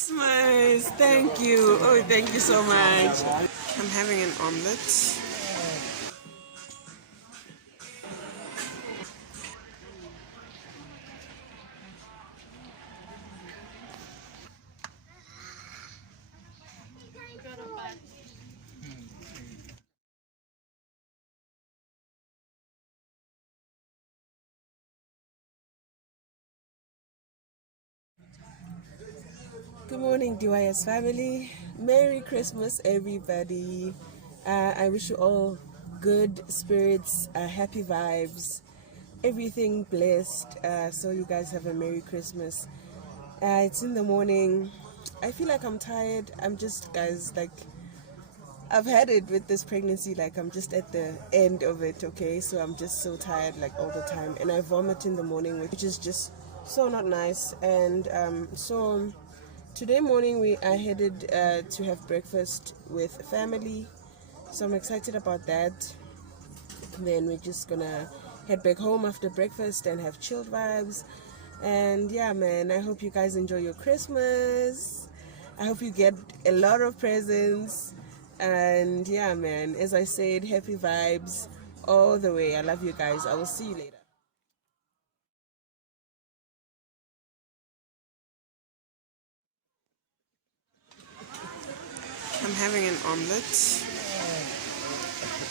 Christmas. Thank you. Oh, thank you so much. I'm having an omelette. Good morning, DYS family. Merry Christmas, everybody. I wish you all good spirits, happy vibes, everything blessed. So you guys have a Merry Christmas. It's in the morning. I feel like I'm tired. I'm just, guys, like, I've had it with this pregnancy. Like, I'm just at the end of it, okay? So I'm just so tired, like, all the time. And I vomit in the morning, which is just so not nice. And so today morning I headed to have breakfast with family, so I'm excited about that. Then we're just gonna head back home after breakfast and have chilled vibes. And yeah, man, I hope you guys enjoy your Christmas. I hope you get a lot of presents. And yeah, man, as I said, happy vibes all the way. I love you guys. I will see you later. I'm having an omelette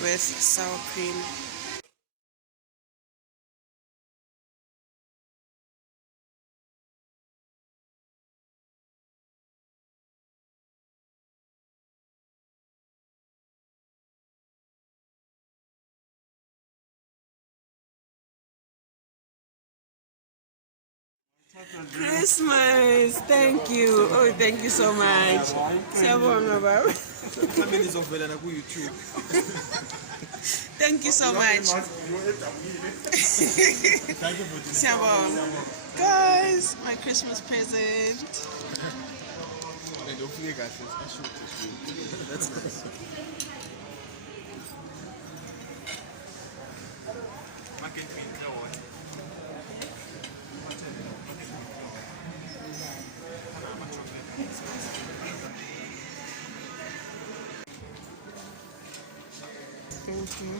with sour cream. Christmas, thank you. Oh, thank you so much. Siyabonga, baba. Thank you so much. Siyabonga. Guys, my Christmas present. That's nice. Thank you.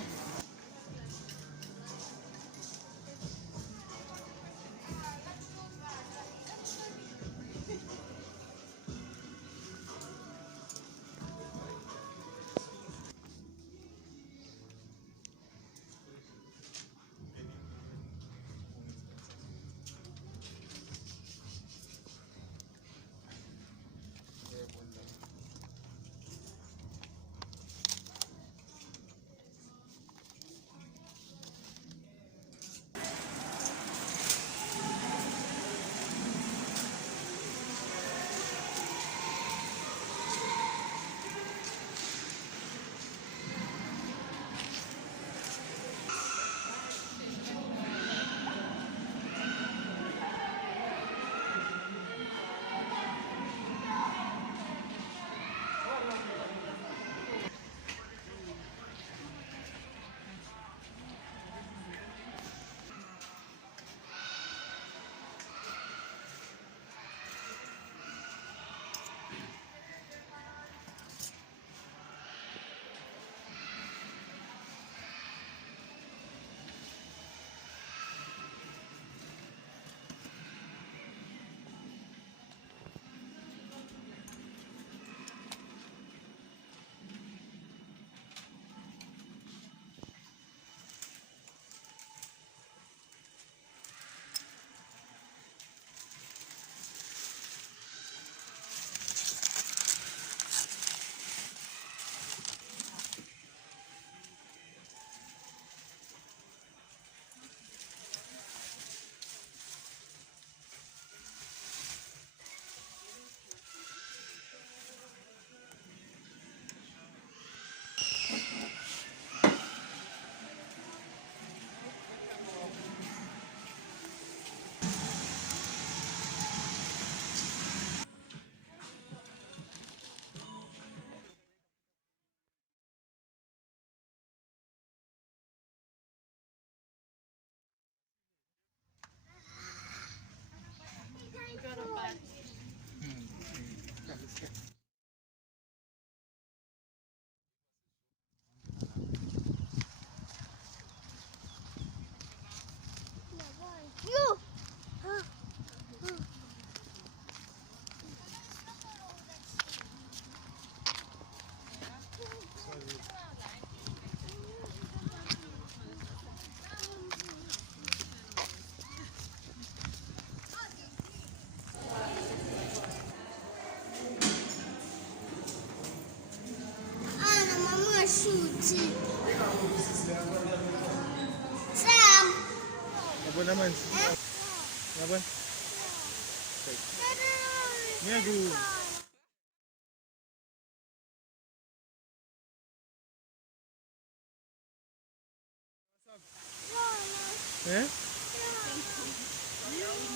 Eh?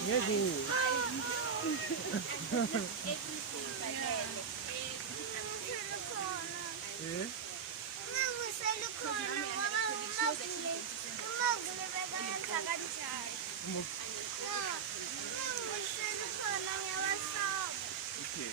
Nyagu. Eh? Okay.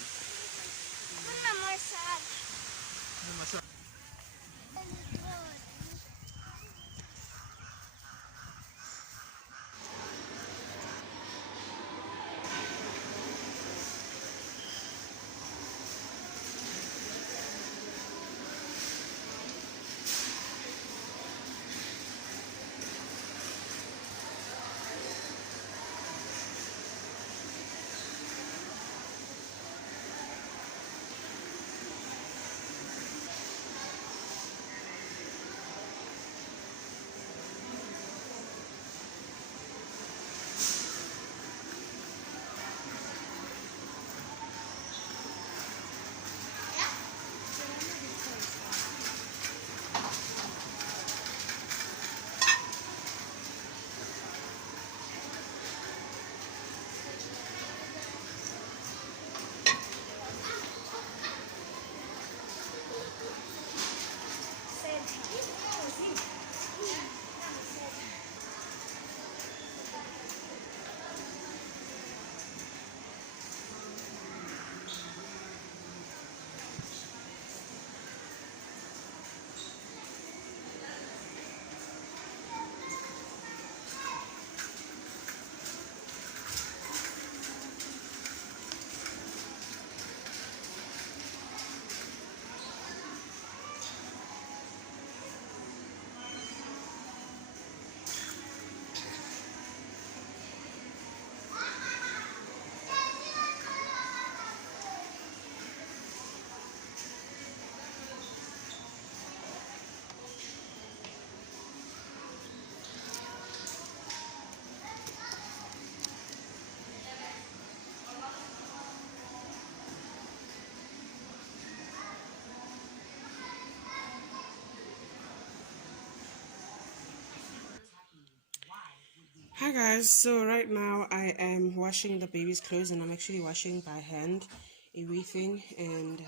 Hi guys, so right now I am washing the baby's clothes, and I'm actually washing by hand everything, and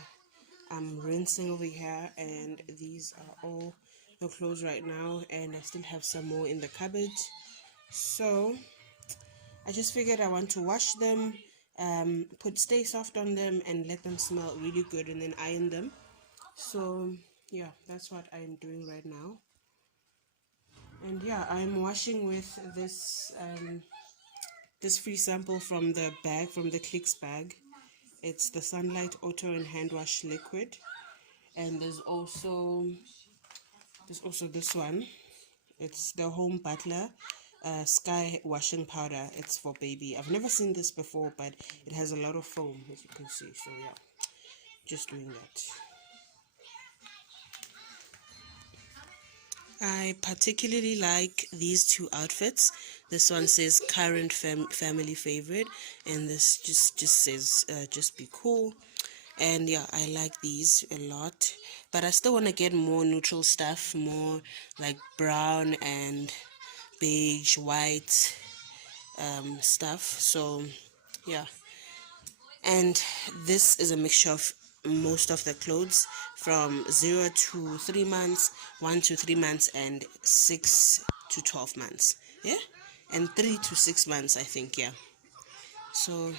I'm rinsing over here, and these are all the clothes right now, and I still have some more in the cupboard. So I just figured I want to wash them, put Stay Soft on them and let them smell really good, and then iron them. So yeah, that's what I'm doing right now. And yeah, I'm washing with this free sample from the bag, from the Clicks bag. It's the Sunlight Auto and Hand Wash Liquid. And there's also this one. It's the Home Butler Sky Washing Powder. It's for baby. I've never seen this before, but it has a lot of foam, as you can see. So yeah, just doing that. I particularly like these two outfits. This one says current family favorite, and this just says just be cool. And yeah, I like these a lot, but I still want to get more neutral stuff, more like brown and beige, white stuff. So yeah, and this is a mixture of most of the clothes from 0 to 3 months, 1 to 3 months, and 6 to 12 months. Yeah, and 3 to 6 months, I think. Yeah, so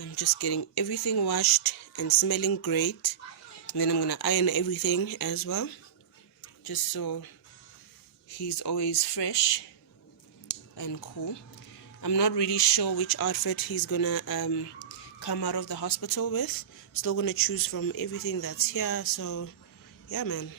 I'm just getting everything washed and smelling great, and then I'm gonna iron everything as well, just so he's always fresh and cool. I'm not really sure which outfit he's gonna come out of the hospital with. Still gonna choose from everything that's here. So yeah, man.